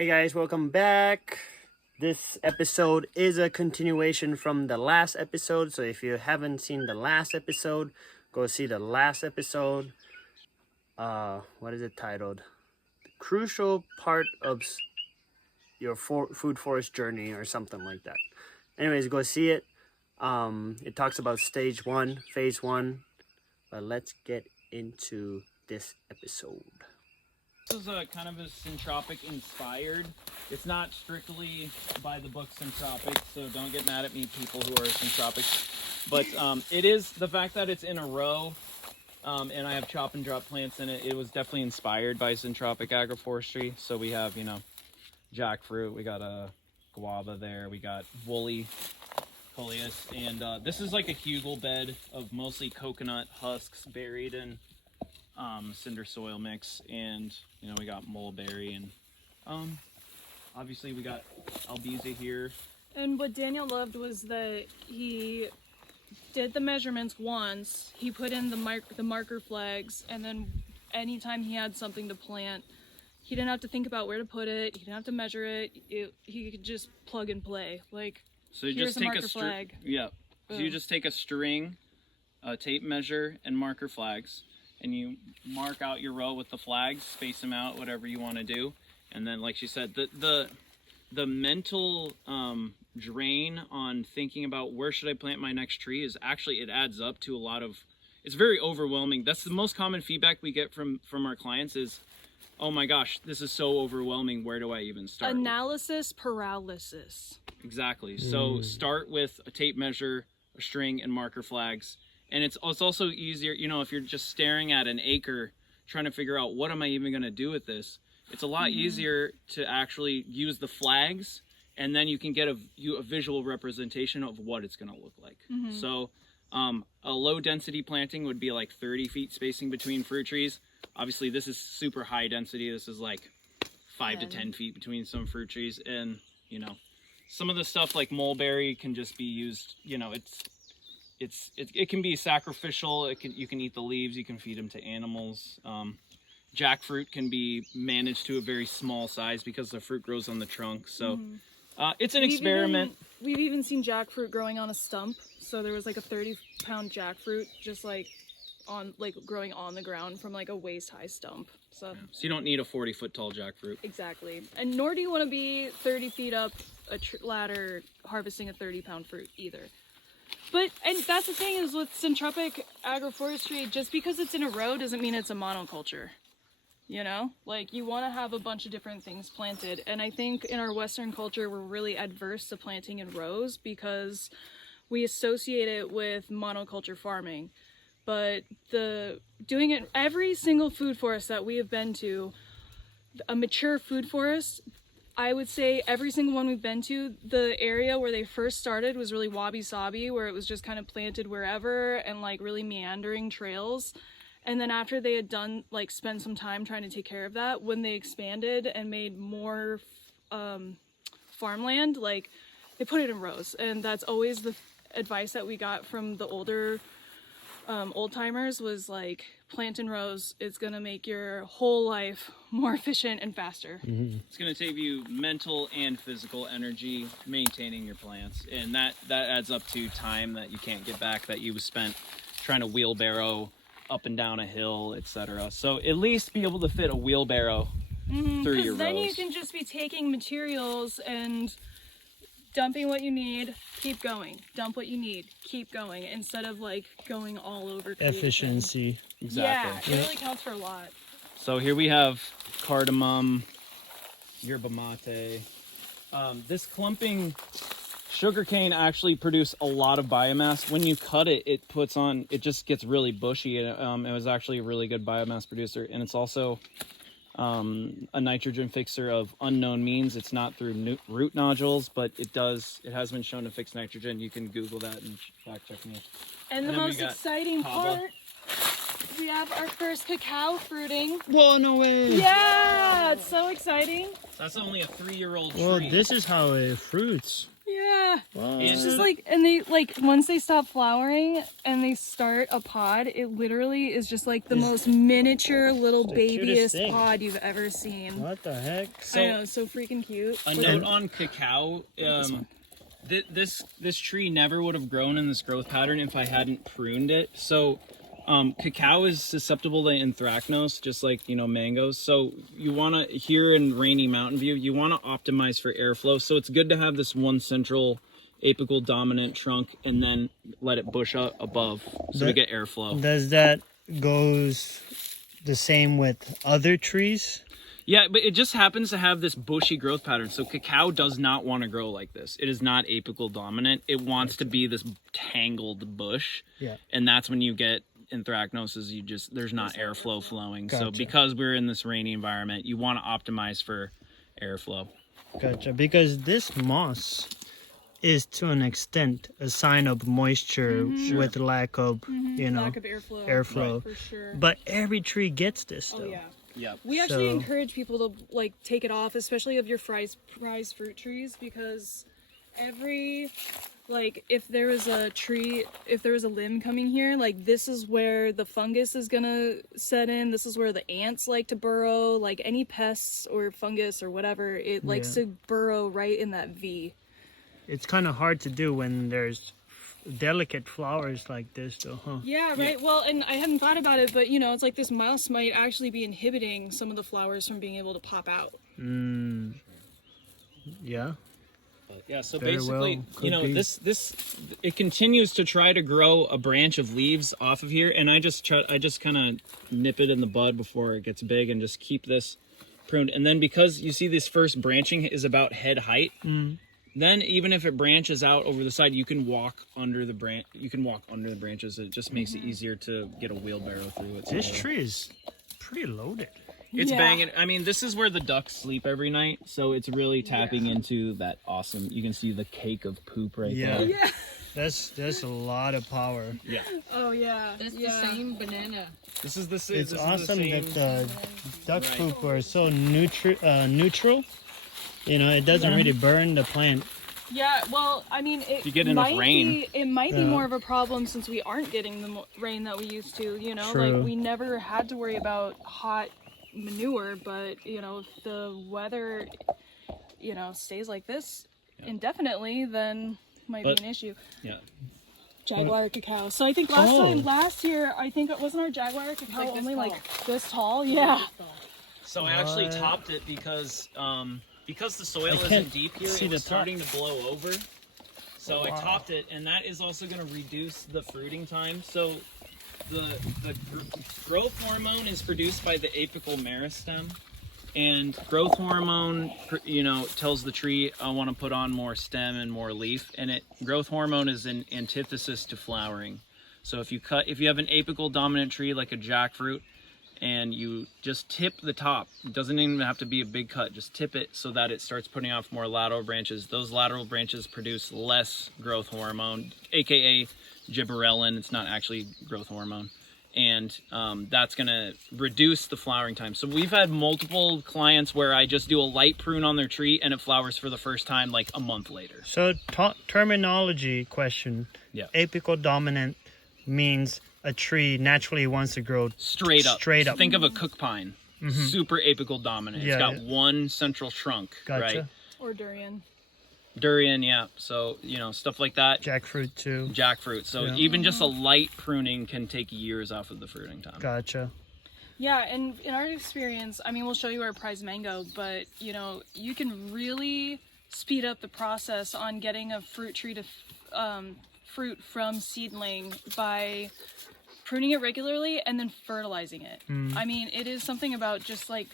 Hey guys, welcome back. This episode is a continuation from the last episode. So if you haven't seen the last episode, go see the last episode. What is it titled? The crucial part of your food forest journey or something like that. Anyways, go see it. It talks about stage 1, phase 1. But let's get into this episode. This is kind of a Syntropic inspired. It's not strictly by the book Syntropic, so don't get mad at me, people who are Syntropic. But it is the fact that it's in a row, and I have chop and drop plants in it. It was definitely inspired by Syntropic agroforestry. So we have, jackfruit, we got a guava there, we got woolly coleus, and this is like a hugel bed of mostly coconut husks buried in cinder soil mix, and we got mulberry, and obviously we got albiza here. And what Daniel loved was that he did the measurements once, he put in the marker flags, and then anytime he had something to plant, he didn't have to think about where to put it, he didn't have to measure it, he could just plug and play. Like, so you here's just take a marker flag. Yeah. So you just take a string, a tape measure, and marker flags, and you mark out your row with the flags, space them out, whatever you want to do. And then, like she said, the mental drain on thinking about where should I plant my next tree is actually, it adds up to a lot of, it's very overwhelming. That's the most common feedback we get from our clients is, oh my gosh, this is so overwhelming. Where do I even start? Analysis paralysis. Exactly. So start with a tape measure, a string, and marker flags. And it's also easier, if you're just staring at an acre, trying to figure out what am I even going to do with this. It's a lot easier to actually use the flags, and then you can get a visual representation of what it's going to look like. So a low density planting would be like 30 feet spacing between fruit trees. Obviously, this is super high density. This is like 5 to 10 feet between some fruit trees. And, some of the stuff like mulberry can just be used, it can be sacrificial. You can eat the leaves, you can feed them to animals. Jackfruit can be managed to a very small size because the fruit grows on the trunk. So it's an experiment. We've even seen jackfruit growing on a stump. So there was like a 30-pound jackfruit just growing on the ground from like a waist-high stump. So you don't need a 40-foot tall jackfruit. Exactly. And nor do you want to be 30 feet up a ladder harvesting a 30-pound fruit either. And that's the thing is with Syntropic agroforestry, just because it's in a row doesn't mean it's a monoculture. Like you want to have a bunch of different things planted. And I think in our Western culture, we're really adverse to planting in rows because we associate it with monoculture farming. But doing it, every single food forest that we have been to, a mature food forest, I would say every single one we've been to, the area where they first started was really wabi-sabi, where it was just kind of planted wherever and like really meandering trails. And then after they had done, like spent some time trying to take care of that, when they expanded and made more farmland, like they put it in rows. And that's always the advice that we got from the older old timers was like, plant in rows. It's going to make your whole life more efficient and faster. It's going to save you mental and physical energy maintaining your plants. And that adds up to time that you can't get back that you spent trying to wheelbarrow up and down a hill, etc. So at least be able to fit a wheelbarrow through your rows. Then you can just be taking materials and dumping what you need, keep going. Dump what you need, keep going, instead of like going all over creating Efficiency. things. Exactly. Yeah, it really counts for a lot. So here we have cardamom, yerba mate. This clumping sugarcane actually produce a lot of biomass. When you cut it, it just gets really bushy. And it was actually a really good biomass producer, and it's also a nitrogen fixer of unknown means. It's not through root nodules, but it has been shown to fix nitrogen. You can Google that and fact check me. And the most exciting part, we have our first cacao fruiting. Whoa, no way. Yeah, it's so exciting. That's only a 3-year-old tree. Well, this is how it fruits. Yeah. What? It's just like, and they like once they stop flowering and they start a pod, it literally is just like the most miniature little the cutest babyest thing. pod you've ever seen. What the heck? I know, it's so freaking cute. A note on cacao. This tree never would have grown in this growth pattern if I hadn't pruned it. So cacao is susceptible to anthracnose, just like, you know, mangoes. So you want to, here in rainy Mountain View, you want to optimize for airflow. So it's good to have this one central apical dominant trunk and then let it bush up above so we get airflow. Does that goes the same with other trees? Yeah, but it just happens to have this bushy growth pattern. So cacao does not want to grow like this. It is not apical dominant. It wants to be this tangled bush. Yeah. And that's when you get anthracnose, there's not airflow flowing. Gotcha. So because we're in this rainy environment, you want to optimize for airflow. Gotcha. Because this moss is to an extent a sign of moisture with lack of, you know, lack of airflow. airflow. For sure. But every tree gets this though. Oh yeah. Yeah. We actually So- encourage people to like take it off, especially of your prize fruit trees, because every like if there was a tree, if there was a limb coming here, like this is where the fungus is gonna set in. This is where the ants like to burrow. Like any pests or fungus or whatever, it likes to burrow right in that V. It's kind of hard to do when there's delicate flowers like this though, huh? Yeah, right. Well, and I hadn't thought about it, but you know, it's like this mouse might actually be inhibiting some of the flowers from being able to pop out. Yeah. Yeah, so Very basically, well, you know, could be. this it continues to try to grow a branch of leaves off of here, and I just kind of nip it in the bud before it gets big and just keep this pruned. And then because you see this first branching is about head height, then even if it branches out over the side, you can walk under the branch. You can walk under the branches. It just makes it easier to get a wheelbarrow through it. This tree is pretty loaded. It's Yeah. banging. I mean, this is where the ducks sleep every night, so it's really tapping into that awesome. You can see the cake of poop right there. Yeah. That's a lot of power. Yeah. Oh yeah. That's the same banana. This is the same. It's awesome that same. the duck poop are so neutral. You know, it doesn't really burn the plant. Yeah, well, I mean, it you get enough might rain. it might be more of a problem since we aren't getting the rain that we used to. You know, True. like we never had to worry about hot manure, but you know, if the weather, you know, stays like this indefinitely, then might be an issue. Yeah. Jaguar cacao. So I think last year, I think it wasn't our Jaguar cacao like this only tall. like this tall. Yeah. So I actually topped it because the soil can't isn't deep here, see it the was top. starting to blow over. So I topped it, and that is also going to reduce the fruiting time. So the growth hormone is produced by the apical meristem, and growth hormone, you know, tells the tree I want to put on more stem and more leaf, and growth hormone is an antithesis to flowering. So if you have an apical dominant tree like a jackfruit, and you just tip the top, it doesn't even have to be a big cut, just tip it so that it starts putting off more lateral branches. Those lateral branches produce less growth hormone, aka gibberellin. It's not actually growth hormone, and that's gonna reduce the flowering time. So we've had multiple clients where I just do a light prune on their tree and it flowers for the first time like a month later. So terminology question. Yeah. Apical dominant means a tree naturally wants to grow Straight up. Straight up. Think of a cook pine. Super apical dominant. Yeah, It's got yeah. one central trunk, Gotcha. right? Or durian. Durian, yeah. So, you know, stuff like that. Jackfruit too. Jackfruit. So Yeah. even just a light pruning can take years off of the fruiting time. Gotcha. Yeah, and in our experience, I mean, we'll show you our prize mango, but you know, you can really speed up the process on getting a fruit tree to fruit from seedling by pruning it regularly and then fertilizing it. I mean, it is something about just like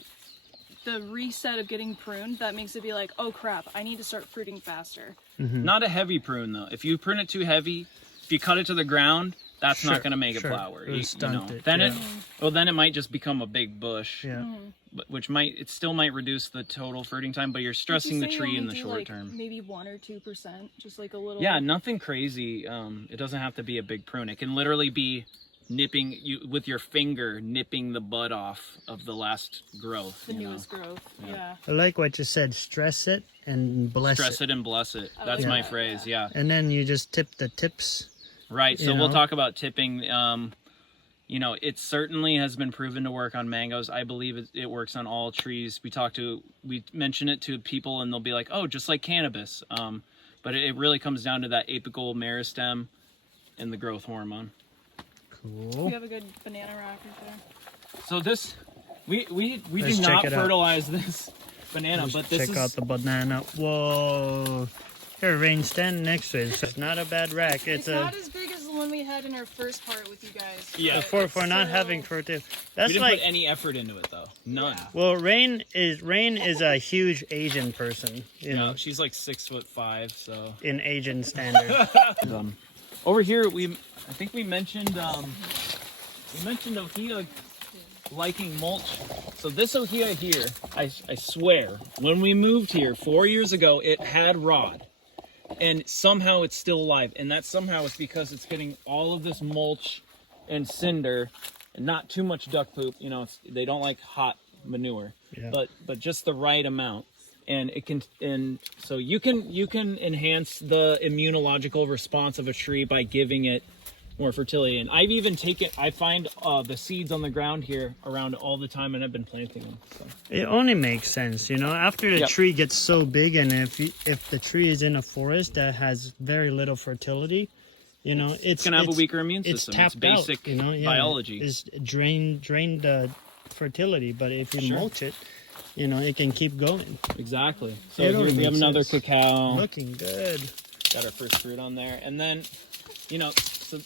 the reset of getting pruned that makes it be like, oh crap, I need to start fruiting faster. Not a heavy prune though. If you prune it too heavy, if you cut it to the ground, that's Sure, not going to make sure. it flower. It'll stunt it, Then yeah. then it might just become a big bush. Yeah. Which still might reduce the total fruiting time, but you're Would you stressing the say you tree in only the do, short like, term. Maybe 1 or 2%, just like a little. Yeah, nothing crazy. It doesn't have to be a big prune. It can literally be nipping with your finger, nipping the bud off of the last growth. The you know? newest growth. Yeah. I like what you said. Stress it and bless Stress it and bless it. I That's like my that, phrase. yeah. Yeah. And then you just tip the tips. Right. So You we'll know? talk about tipping. You know, it certainly has been proven to work on mangoes. I believe it works on all trees. We mention it to people and they'll be like, oh, just like cannabis. But it really comes down to that apical meristem and the growth hormone. Cool. You have a good banana rack right there. So this, we Let's do check not it out. fertilize this banana, but this Check is out the banana. Whoa. Here, Rain, stand next to it. It's not a bad rack. It's not as big as the one we had in our first part with you guys. Yeah. For not having fertility. we That's didn't like put any effort into it though. None. Yeah. well, Rain is a huge Asian person, you know, She's like 6'5", so. in Asian standard. Over here, I think we mentioned Ohia liking mulch. So this Ohia here, I swear, when we moved here 4 years ago, it had rod, and somehow it's still alive. And that somehow is because it's getting all of this mulch and cinder, and not too much duck poop. You know, they don't like hot manure, Yeah. but just the right amount. And it can, and so you can enhance the immunological response of a tree by giving it more fertility. And I've even I find the seeds on the ground here around all the time, and I've been planting them. So. It only makes sense, you know, after the Yep. tree gets so big, and if the tree is in a forest that has very little fertility, you know, it's gonna have a weaker immune It's system. tapped It's basic out, you know, yeah, biology. It's drain the fertility, but if you Sure. mulch it, you know, it can keep going. Exactly. So It here only we have makes another sense. cacao. Looking good. Got our first fruit on there, and then, you know, so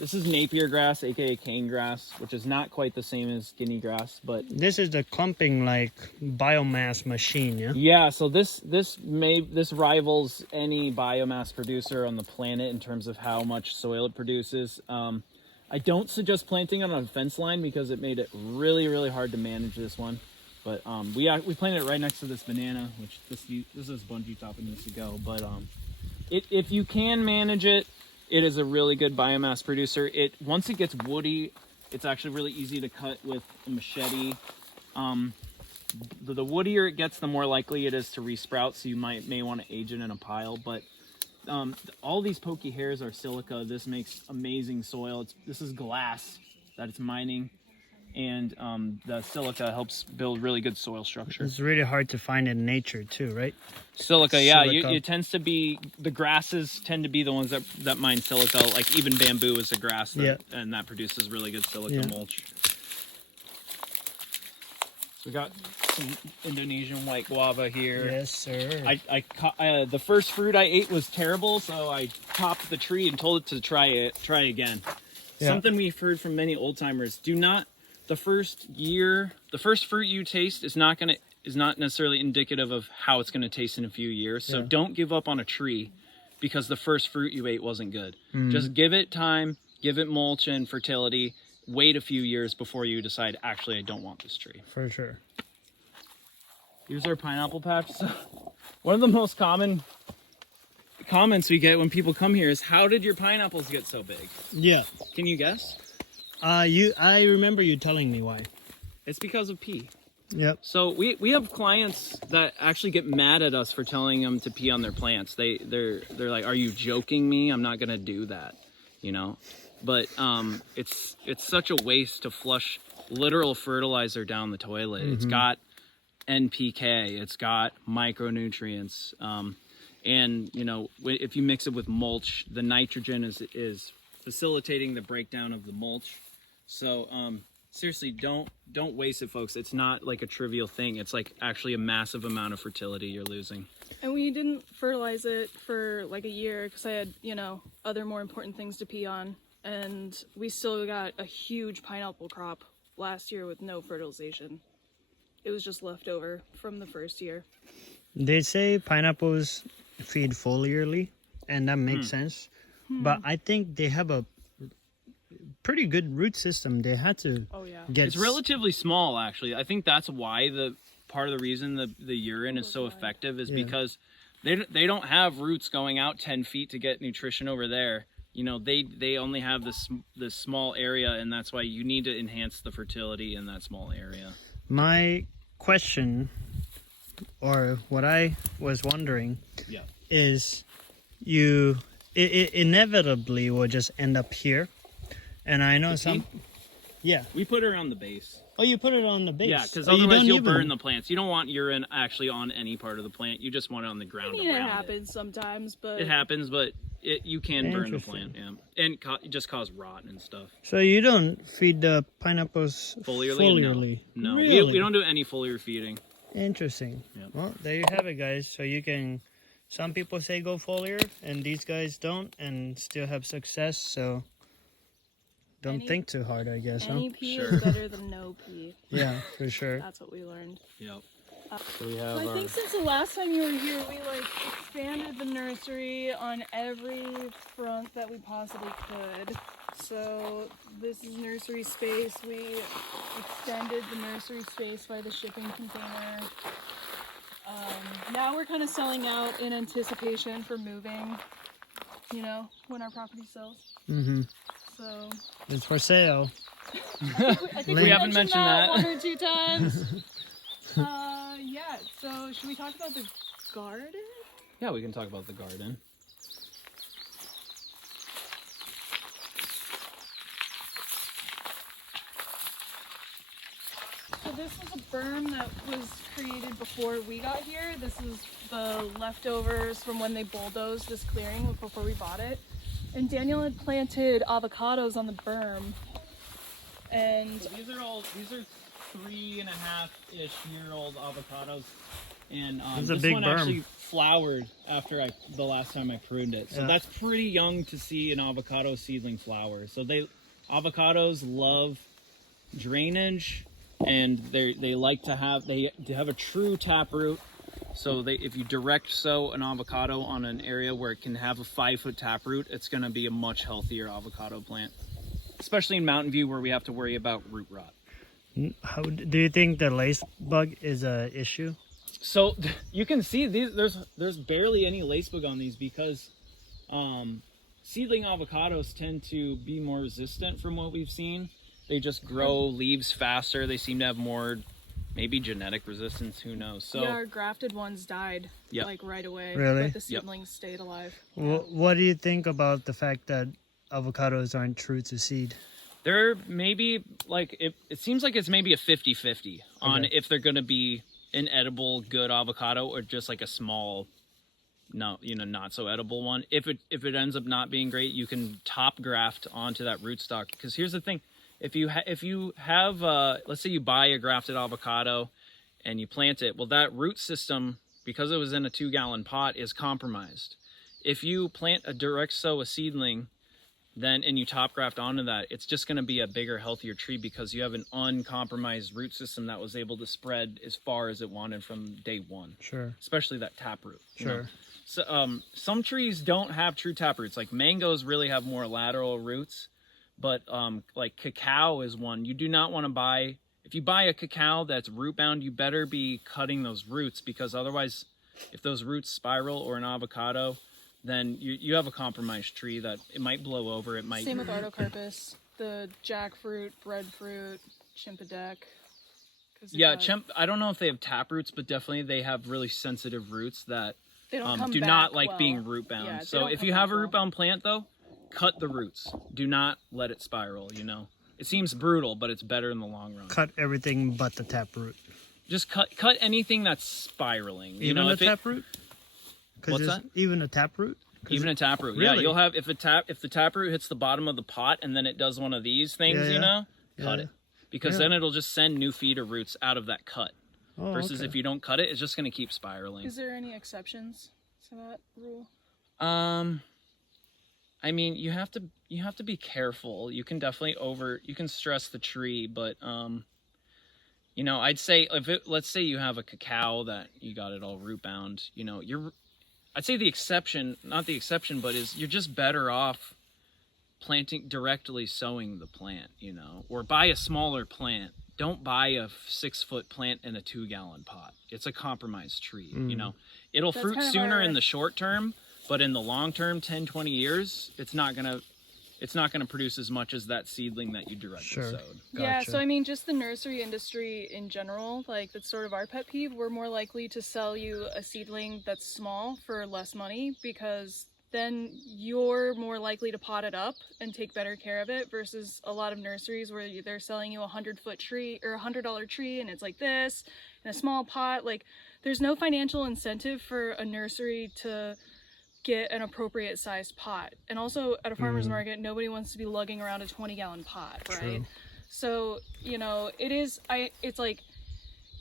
this is Napier grass, aka cane grass, which is not quite the same as guinea grass, but This is the clumping like biomass machine, yeah. yeah. So this rivals any biomass producer on the planet in terms of how much soil it produces. I don't suggest planting it on a fence line because it made it really, really hard to manage this one. But we planted it right next to this banana, which this is bungee topping years ago. But if you can manage it, it is a really good biomass producer. Once it gets woody, it's actually really easy to cut with a machete. The woodier it gets, the more likely it is to resprout. So you may want to age it in a pile. But all these pokey hairs are silica. This makes amazing soil. This is glass that it's mining. And the silica helps build really good soil structure. It's really hard to find in nature too, right? Silica, yeah, Silica. it tends to be, the grasses tend to be the ones that mine silica. Like even bamboo is a grass, and that produces really good silica mulch. So we got some Indonesian white guava here. Yes, sir. The first fruit I ate was terrible, so I topped the tree and told it to try again. Yeah. Something we've heard from many old timers: the first fruit you taste is not necessarily indicative of how it's gonna taste in a few years. So don't give up on a tree because the first fruit you ate wasn't good. Just give it time, give it mulch and fertility. Wait a few years before you decide, actually, I don't want this tree. For sure. Here's our pineapple patch. So, one of the most common comments we get when people come here is, how did your pineapples get so big? Yeah. Can you guess? I remember you telling me why. It's because of pee. Yep. So we have clients that actually get mad at us for telling them to pee on their plants. They're like, are you joking me? I'm not gonna do that, you know? But it's such a waste to flush literal fertilizer down the toilet. It's got NPK, it's got micronutrients, and you know, if you mix it with mulch, the nitrogen is facilitating the breakdown of the mulch. So seriously, don't waste it, folks. It's not like a trivial thing. It's like actually a massive amount of fertility you're losing. And we didn't fertilize it for like a year because I had, you know, other more important things to pee on. And we still got a huge pineapple crop last year with no fertilization. It was just leftover from the first year. They say pineapples feed foliarly, and that makes sense. But I think they have a pretty good root system. They had to get... It's relatively small, actually. I think that's why part of the reason the urine is so effective is because they don't have roots going out 10 feet to get nutrition over there. You know, they only have this small area, and that's why you need to enhance the fertility in that small area. My question or what I was wondering, Yeah. is it inevitably will just end up here. And I know some. Yeah. We put it around the base. Oh, you put it on the base. Yeah, because you otherwise don't you'll even- burn the plants. You don't want urine actually on any part of the plant. You just want it on the I ground. mean, it around happens sometimes, but It happens, but you can burn the Interesting. plant, yeah, and just cause rot and stuff. So you don't feed the pineapples Foliarly? No. Really? We don't do any foliar feeding. Interesting. Yep. Well, there you have it, guys. So you can. Some people say go foliar, and these guys don't, and still have success. So don't Any- think too hard, I guess. any Huh? pee Sure. is better than no pee. Yeah, for sure. That's what we learned. Yep. So we have So I our. think since the last time you were here, we like expanded the nursery on every front that we possibly could. So this is nursery space. We extended the nursery space by the shipping container. Now we're kind of selling out in anticipation for moving, you know, when our property sells. Mm-hmm. So It's for sale. I think We haven't mentioned that. one or two times. Yeah, so should we talk about the garden? Yeah, we can talk about the garden. So this was a berm that was created before we got here. This is the leftovers from when they bulldozed this clearing before we bought it. And Daniel had planted avocados on the berm. And So these are 3.5-ish-year-old avocados, and This is a this big one berm. actually flowered after the last time I pruned it. So Yeah. that's pretty young to see an avocado seedling flower. So avocados love drainage, and they like to have a true taproot. So if you direct sow an avocado on an area where it can have a 5-foot taproot, it's going to be a much healthier avocado plant, especially in Mountain View where we have to worry about root rot. How do you think the lace bug is a issue? So you can see there's barely any lacebug on these because seedling avocados tend to be more resistant from what we've seen. They just grow leaves faster. They seem to have more, maybe genetic resistance, who knows. So yeah, our grafted ones died Yep. like right away. Really? But the seedlings stayed alive. What do you think about the fact that avocados aren't true to seed? there may be like it seems like it's maybe a 50-50 on Okay. if they're going to be an edible good avocado or just like a small not so edible one. If it ends up not being great, you can top graft onto that rootstock, because here's the thing. If you have let's say you buy a grafted avocado and you plant it, well, that root system, because it was in a 2-gallon pot, is compromised. If you plant a direct sow, a seedling, and you top graft onto that, it's just going to be a bigger, healthier tree because you have an uncompromised root system that was able to spread as far as it wanted from day one. Sure. Especially that taproot. you know. Sure. So some trees don't have true taproots. Like mangoes really have more lateral roots, but like cacao is one. You do not want to buy. If you buy a cacao that's root bound, you better be cutting those roots, because otherwise, if those roots spiral, or an avocado, then you have a compromised tree that it might blow over. It might. Same with artocarpus, the jackfruit, breadfruit, chimpedec. Yeah, I don't know if they have taproots, but definitely they have really sensitive roots that They don't come do back not like well. being root bound. Yeah, they So don't if come you have back a well. root bound plant, though, cut the roots. Do not let it spiral. It seems brutal, but it's better in the long run. Cut everything but the taproot. Just cut anything that's spiraling. Even a if it, taproot? What's that? Even a taproot? even a taproot. Yeah, Really? you'll have if the taproot hits the bottom of the pot and then it does one of these things, Yeah. cut Yeah. it, because Really? then it'll just send new feeder roots out of that cut. Oh, Versus okay. if you don't cut it, it's just going to keep spiraling. Is there any exceptions to that rule? I mean, you have to be careful. You can definitely you can stress the tree, but I'd say let's say you have a cacao that you got it all root bound, I'd say the exception, not the exception, but you're just better off directly sowing the plant, or buy a smaller plant. Don't buy a 6-foot plant in a 2-gallon pot. It's a compromised tree, It'll fruit kind of sooner our- in the short term, but in the long term, 10, 20 years, it's not it's not going to produce as much as that seedling that you directly Sure. sowed. Yeah, Gotcha. so I mean, just the nursery industry in general, like that's sort of our pet peeve. We're more likely to sell you a seedling that's small for less money because then you're more likely to pot it up and take better care of it versus a lot of nurseries where they're selling you a 100-foot tree or $100 tree and it's like this in a small pot. Like, there's no financial incentive for a nursery to get an appropriate sized pot. And also at a farmer's market, nobody wants to be lugging around a 20-gallon pot, right? True. So, you know, it's like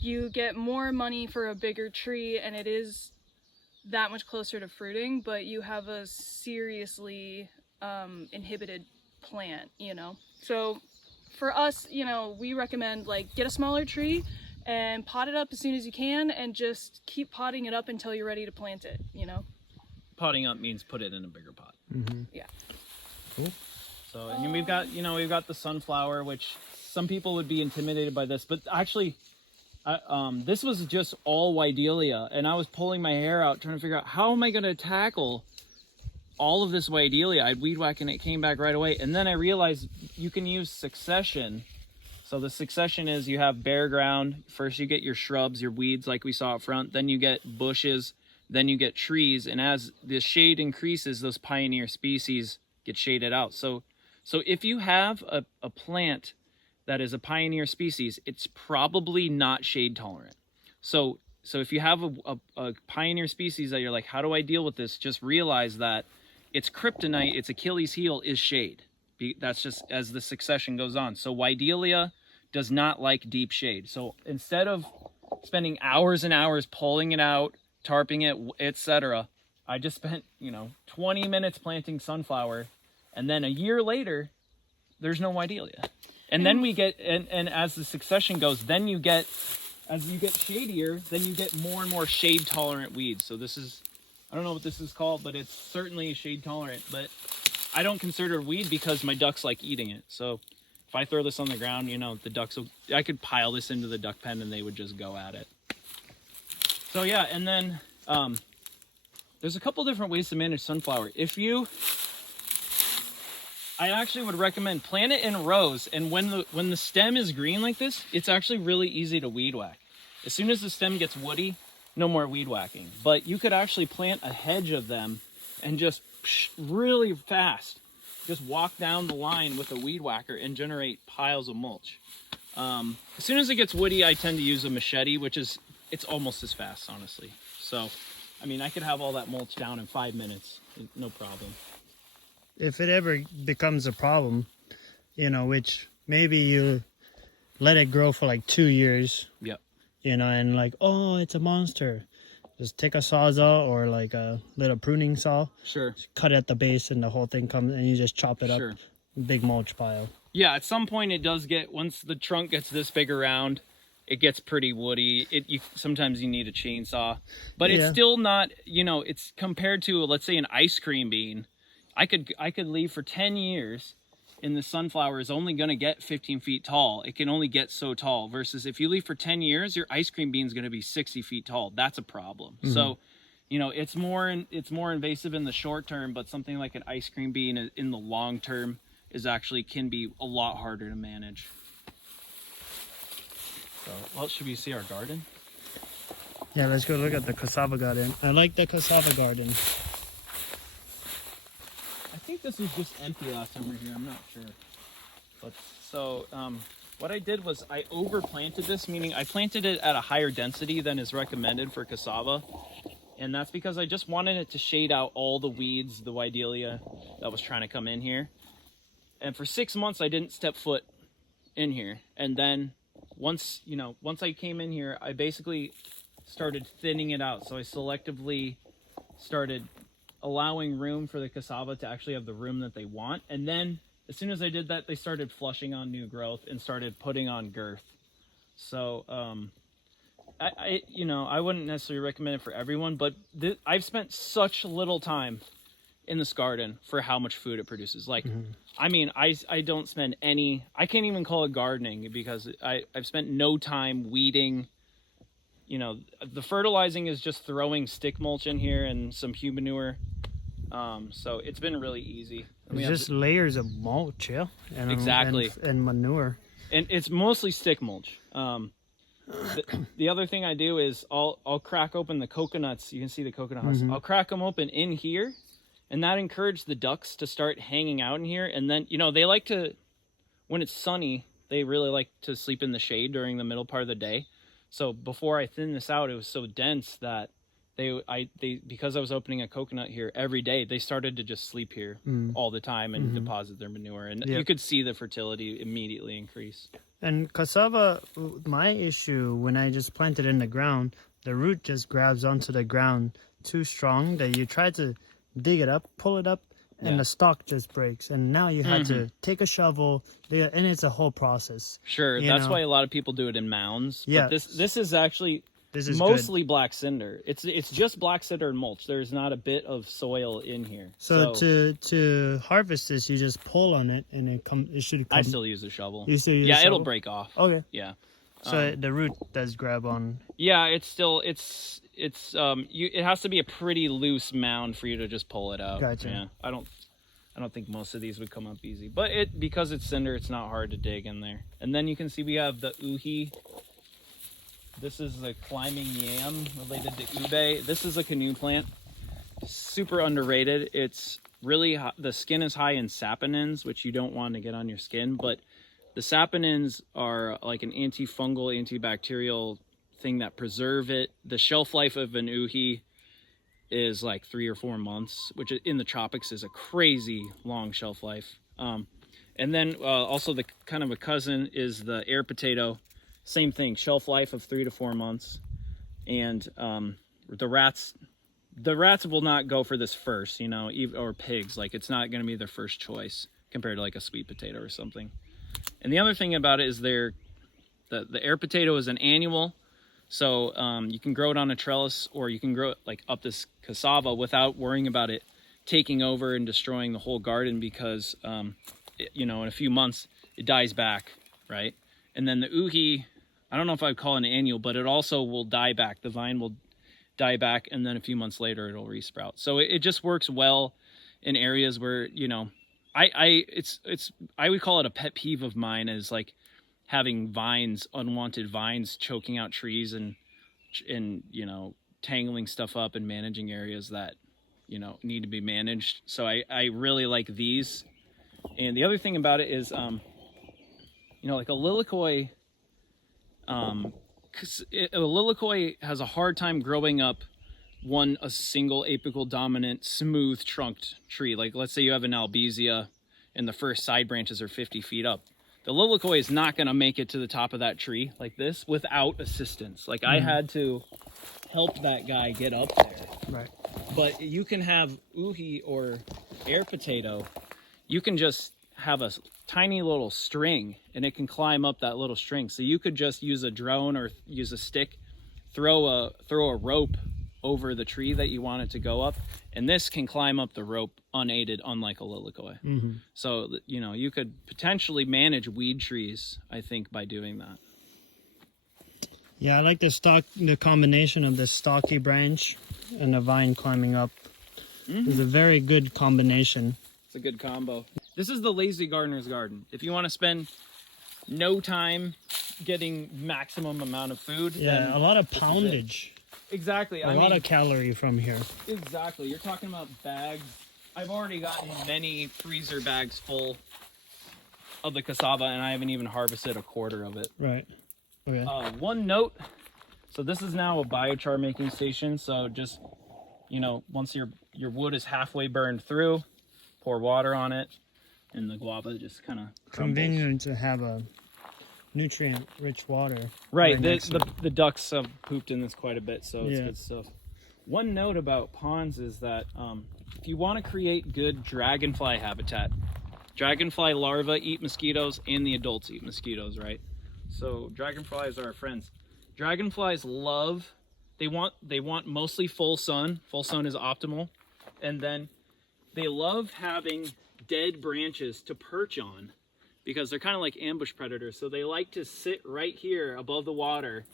you get more money for a bigger tree and it is that much closer to fruiting, but you have a seriously inhibited plant, you know? So for us, you know, we recommend like get a smaller tree and pot it up as soon as you can and just keep potting it up until you're ready to plant it, you know? Potting up means put it in a bigger pot. Yeah. Cool. So, and we've got the sunflower, which some people would be intimidated by this, but actually, this was just all Widelia, and I was pulling my hair out trying to figure out how am I going to tackle all of this Widelia. I'd weed whack and it came back right away, and then I realized you can use succession. So the succession is you have bare ground. First you get your shrubs, your weeds like we saw up front, then you get bushes, then you get trees, and as the shade increases, those pioneer species get shaded out. So if you have a plant that is a pioneer species, it's probably not shade tolerant. So if you have a pioneer species that you're like, how do I deal with this? Just realize that its kryptonite, its Achilles heel is shade. That's just as the succession goes on. So Widelia does not like deep shade. So instead of spending hours and hours pulling it out, tarping it, etc., I just spent 20 minutes planting sunflower, and then a year later there's no Widelia. And then we get, and as the succession goes, then you get, as you get shadier, then you get more and more shade tolerant weeds. So this is, I don't know what this is called, but it's certainly shade tolerant, but I don't consider it a weed because my ducks like eating it. So if I throw this on the ground, the ducks will, I could pile this into the duck pen and they would just go at it. So yeah, and then there's a couple different ways to manage sunflower. I actually would recommend plant it in rows, and when the stem is green like this, it's actually really easy to weed whack. As soon as the stem gets woody, no more weed whacking. But you could actually plant a hedge of them and just really fast, just walk down the line with a weed whacker and generate piles of mulch. As soon as it gets woody, I tend to use a machete, it's almost as fast, honestly. So, I mean, I could have all that mulch down in 5 minutes, no problem. If it ever becomes a problem, which maybe you let it grow for like 2 years, Yep. And like, oh, it's a monster. Just take a sawzall or like a little pruning saw, Sure. cut at the base, and the whole thing comes, and you just chop it up. Sure. Big mulch pile. Yeah, at some point it does get, once the trunk gets this big around, it gets pretty woody. Sometimes you need a chainsaw, but it's still not, it's compared to, let's say, an ice cream bean. I could leave for 10 years and the sunflower is only going to get 15 feet tall. It can only get so tall, versus if you leave for 10 years, your ice cream bean is going to be 60 feet tall. That's a problem. Mm-hmm. So, it's more invasive in the short term, but something like an ice cream bean in the long term can be a lot harder to manage. So, well, should we see our garden? Yeah, let's go look at the cassava garden. I like the cassava garden. I think this was just empty last time we were here. I'm not sure. But so what I did was I overplanted this, meaning I planted it at a higher density than is recommended for cassava. And that's because I just wanted it to shade out all the weeds, the Widelia that was trying to come in here. And for 6 months, I didn't step foot in here. And then once I came in here, I basically started thinning it out. So I selectively started allowing room for the cassava to actually have the room that they want. And then as soon as I did that, they started flushing on new growth and started putting on girth. So I wouldn't necessarily recommend it for everyone, but I've spent such little time in this garden for how much food it produces. Like, I mean, I don't spend any, I can't even call it gardening because I've spent no time weeding. The fertilizing is just throwing stick mulch in here and some human manure. So it's been really easy. It's just layers of mulch, yeah? And, Exactly. And manure. And it's mostly stick mulch. The other thing I do is I'll crack open the coconuts. You can see the coconut husks. I'll crack them open in here, and that encouraged the ducks to start hanging out in here. And then, you know, they like to, when it's sunny, they really like to sleep in the shade during the middle part of the day. So before I thinned this out, it was so dense that they because I was opening a coconut here every day, they started to just sleep here all the time and deposit their manure. And you could see the fertility immediately increase. And cassava, my issue when I just plant it in the ground, the root just grabs onto the ground too strong that you try to dig it up, pull it up, and the stalk just breaks. And now you had to take a shovel, and it's a whole process. Sure, that's why a lot of people do it in mounds. Yeah. But this is actually mostly black cinder. It's just black cinder and mulch. There's not a bit of soil in here. So to harvest this, you just pull on it, and it should come. I still use a shovel. You still use a it'll shovel? break off. Okay. Yeah. So the root does grab on. Yeah, it has to be a pretty loose mound for you to just pull it out. Gotcha. Yeah. I don't think most of these would come up easy, but because it's cinder, it's not hard to dig in there. And then you can see we have the uhi. This is the climbing yam related to ube. This is a canoe plant. Super underrated. It's really the skin is high in saponins, which you don't want to get on your skin, but the saponins are like an antifungal, antibacterial thing that preserve it. The shelf life of an uhi is like 3 or 4 months, which in the tropics is a crazy long shelf life. And then also the kind of a cousin is the air potato. Same thing, shelf life of 3 to 4 months. And the rats will not go for this first, you know, or pigs. Like, it's not going to be their first choice compared to like a sweet potato or something. And the other thing about it is the air potato is an annual. So you can grow it on a trellis, or you can grow it like up this cassava without worrying about it taking over and destroying the whole garden, because, you know, in a few months it dies back, right? And then the uhi, I don't know if I'd call it an annual, but it also will die back. The vine will die back, and then a few months later it'll resprout. So it just works well in areas where, you know, I would call it a pet peeve of mine, is like having unwanted vines choking out trees and you know, tangling stuff up and managing areas that, you know, need to be managed. So I really like these. And the other thing about it is, you know, like a lilikoi, a lilikoi has a hard time growing up a single apical dominant smooth trunked tree. Like, let's say you have an albizia and the first side branches are 50 feet up. The lilikoi is not going to make it to the top of that tree like this without assistance. Like, I had to help that guy get up there. Right. But you can have uhi or air potato. You can just have a tiny little string, and it can climb up that little string. So you could just use a drone or use a stick, throw a rope over the tree that you want it to go up, and this can climb up the rope unaided, unlike a lilikoi. So, you know, you could potentially manage weed trees, I think, by doing that. Yeah, I like the combination of the stocky branch and the vine climbing up. It's a very good combination. It's a good combo. This is the lazy gardener's garden. If you want to spend no time getting maximum amount of food, Yeah, a lot of poundage. Exactly. A lot of calorie from here. Exactly. You're talking about bags. I've already gotten many freezer bags full of the cassava, and I haven't even harvested a quarter of it. Right. Okay. One note. So this is now a biochar making station. So just, you know, once your wood is halfway burned through, pour water on it, and the guava just kind of crumbles. Convenient to have a nutrient-rich water. Right. The ducks have pooped in this quite a bit, so it's Yeah. good stuff. One note about ponds is that if you want to create good dragonfly habitat, dragonfly larvae eat mosquitoes and the adults eat mosquitoes, right? So dragonflies are our friends. Dragonflies they want mostly full sun. Full sun is optimal. And then they love having dead branches to perch on, because they're kind of like ambush predators. So they like to sit right here above the water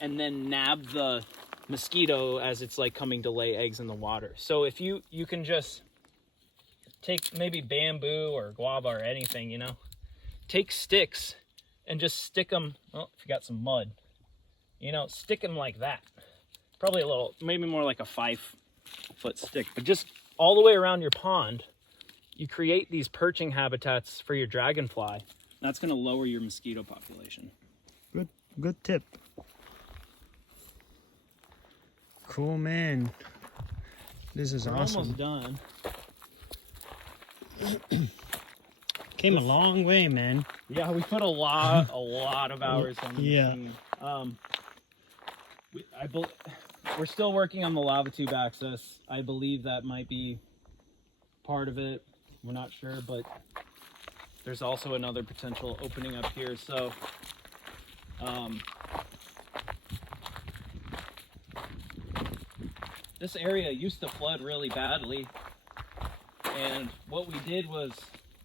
and then nab the mosquito as it's like coming to lay eggs in the water. So if you can just take maybe bamboo or guava or anything, you know, take sticks and just stick them, well, if you got some mud, you know, stick them like that. Probably a little, maybe more like a 5-foot stick, but just all the way around your pond, you create these perching habitats for your dragonfly. That's going to lower your mosquito population. Good tip. Cool, man. This is We're awesome. Almost done. Came a long way, man. Yeah, we put a lot of hours on the machine. We're still working on the lava tube access. I believe that might be part of it. We're not sure, but there's also another potential opening up here. So, this area used to flood really badly, and what we did was,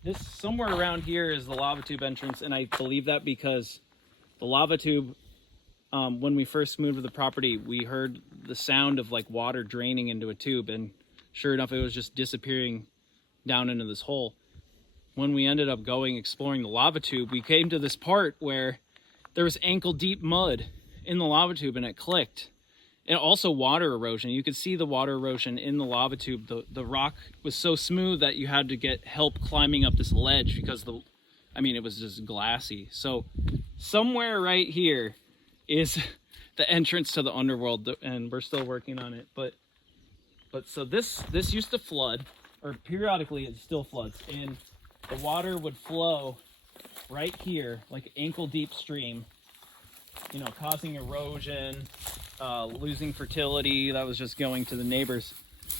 this somewhere around here is the lava tube entrance, and I believe that because the lava tube, when we first moved to the property, we heard the sound of like water draining into a tube, and sure enough, it was just disappearing down into this hole. When we ended up going exploring the lava tube, we came to this part where there was ankle deep mud in the lava tube, and it clicked. And also water erosion. You could see the water erosion in the lava tube. The rock was so smooth that you had to get help climbing up this ledge because it was just glassy. So somewhere right here is the entrance to the underworld, and we're still working on it. But so this used to flood, or periodically it still floods, and the water would flow right here like an ankle deep stream, you know, causing erosion, losing fertility that was just going to the neighbors.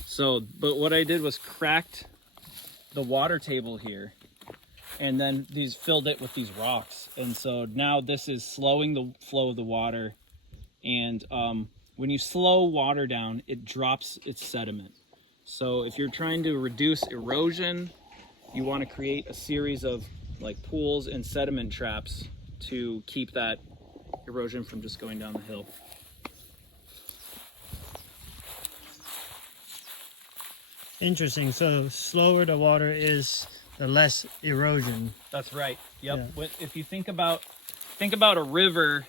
So, but what I did was cracked the water table here, and then filled it with these rocks. And so now this is slowing the flow of the water. And when you slow water down, it drops its sediment. So if you're trying to reduce erosion, you want to create a series of like pools and sediment traps to keep that erosion from just going down the hill. Interesting. So slower the water is, the less erosion. That's right. Yep. Yeah. If you think about a river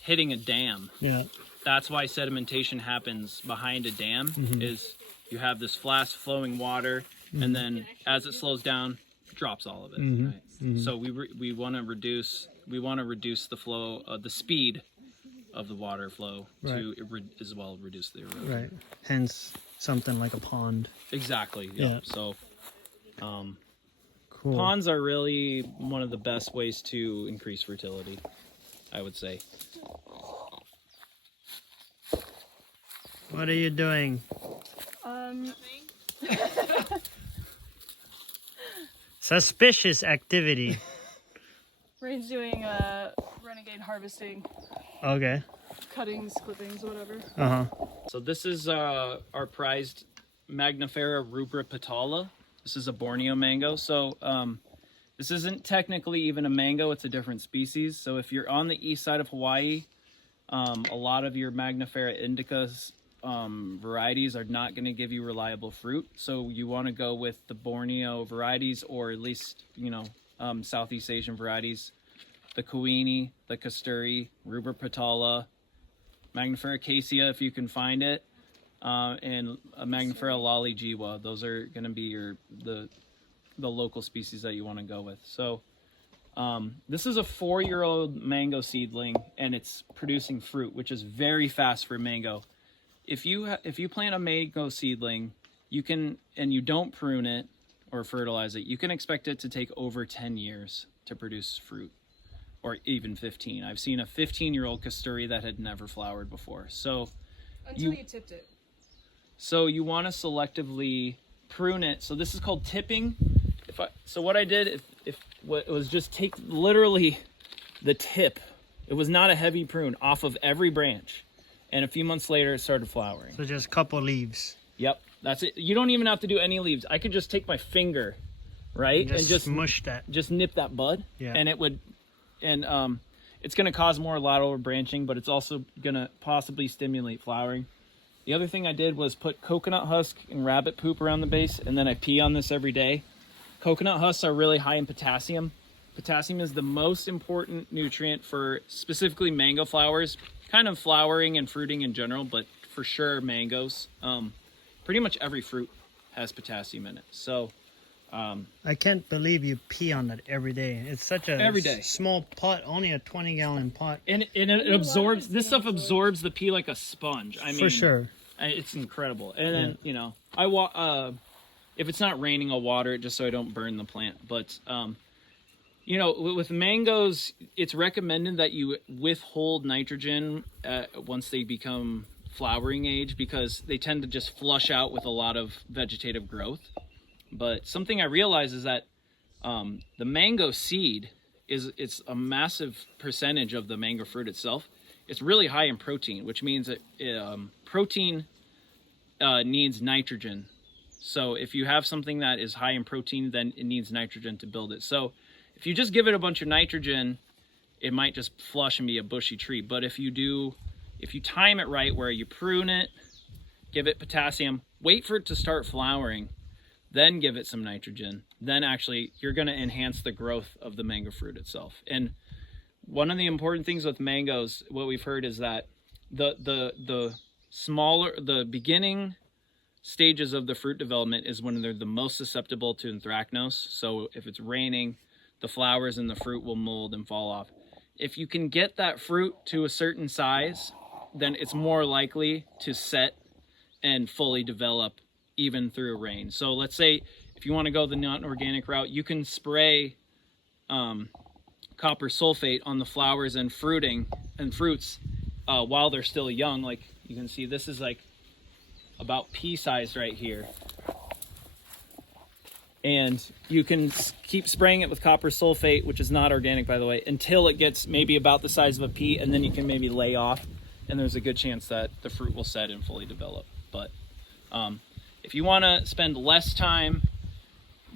hitting a dam. Yeah. That's why sedimentation happens behind a dam. Is you have this fast flowing water, and then as it slows down, it drops all of it. Right? So we want to reduce the flow, the speed of the water flow, to as well reduce the erosion. Right. Hence something like a pond. Exactly. Yep. Yeah. So Cool. ponds are really one of the best ways to increase fertility, I would say. What are you doing? Suspicious activity. Rain's doing renegade harvesting, Okay. cuttings, clippings, whatever. So this is our prized Magnifera rubra petala. This is a Borneo mango. So this isn't technically even a mango, it's a different species. So if you're on the east side of Hawaii, a lot of your Magnifera indicas varieties are not going to give you reliable fruit. So you want to go with the Borneo varieties, or at least, you know, Southeast Asian varieties. The Kuini, the Kasturi, rubra petala, Magnifera cassia if you can find it, and a Magnifera lolly jiwa. Those are going to be the local species that you want to go with. So this is a 4-year-old mango seedling, and it's producing fruit, which is very fast for mango. If you plant a mango seedling, you can, and you don't prune it or fertilize it, you can expect it to take over 10 years to produce fruit, or even 15. I've seen a 15-year-old Kasturi that had never flowered before. So Until you tipped it. So you want to selectively prune it. So this is called tipping. So what I did, it was just take literally the tip. It was not a heavy prune, off of every branch. And a few months later, it started flowering. So just a couple leaves. Yep, that's it. You don't even have to do any leaves. I could just take my finger, right? And just smush that. Just nip that bud. Yeah. And it would, and it's going to cause more lateral branching, but it's also going to possibly stimulate flowering. The other thing I did was put coconut husk and rabbit poop around the base, and then I pee on this every day. Coconut husks are really high in potassium. Potassium is the most important nutrient for specifically mango flowers, kind of flowering and fruiting in general, but for sure mangoes. Pretty much every fruit has potassium in it. So I can't believe you pee on that every day. It's such a every day. Small pot, only a 20-gallon pot. And it absorbs, this stuff absorbs the pee like a sponge. I mean, For sure. It's incredible. And then, you know, if it's not raining, I'll water it just so I don't burn the plant. But, you know, with mangoes, it's recommended that you withhold nitrogen once they become flowering age, because they tend to just flush out with a lot of vegetative growth. But something I realized is that the mango seed it's a massive percentage of the mango fruit itself. It's really high in protein, which means that protein needs nitrogen. So if you have something that is high in protein, then it needs nitrogen to build it. So if you just give it a bunch of nitrogen, it might just flush and be a bushy tree. But if you time it right, where you prune it, give it potassium, wait for it to start flowering, then give it some nitrogen, then actually you're going to enhance the growth of the mango fruit itself. And one of the important things with mangoes, what we've heard is that the beginning stages of the fruit development is when they're the most susceptible to anthracnose. So if it's raining, the flowers and the fruit will mold and fall off. If you can get that fruit to a certain size, then it's more likely to set and fully develop even through rain. So let's say if you want to go the non-organic route, you can spray copper sulfate on the flowers and fruits while they're still young. Like you can see, this is like about pea size right here. And you can keep spraying it with copper sulfate, which is not organic, by the way, until it gets maybe about the size of a pea, and then you can maybe lay off, and there's a good chance that the fruit will set and fully develop. But if you want to spend less time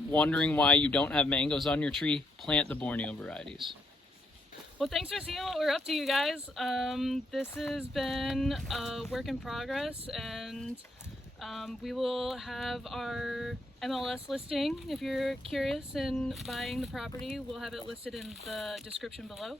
wondering why you don't have mangoes on your tree, plant the Borneo varieties. Well, thanks for seeing what we're up to, you guys. This has been a work in progress, and we will have our MLS listing. If you're curious in buying the property, we'll have it listed in the description below.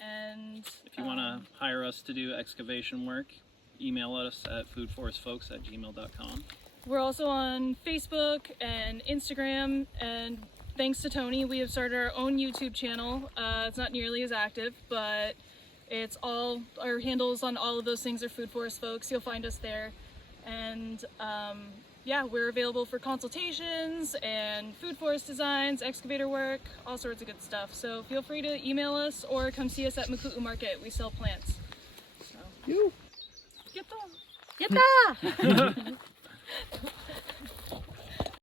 And if you want to hire us to do excavation work, email us at foodforestfolks@gmail.com. We're also on Facebook and Instagram, and thanks to Tony, we have started our own YouTube channel. It's not nearly as active, but it's all, our handles on all of those things are Food Forest Folks. You'll find us there. And yeah, we're available for consultations and food forest designs, excavator work, all sorts of good stuff. So feel free to email us or come see us at Maku'u Market. We sell plants. So. You. Yatta! Yatta!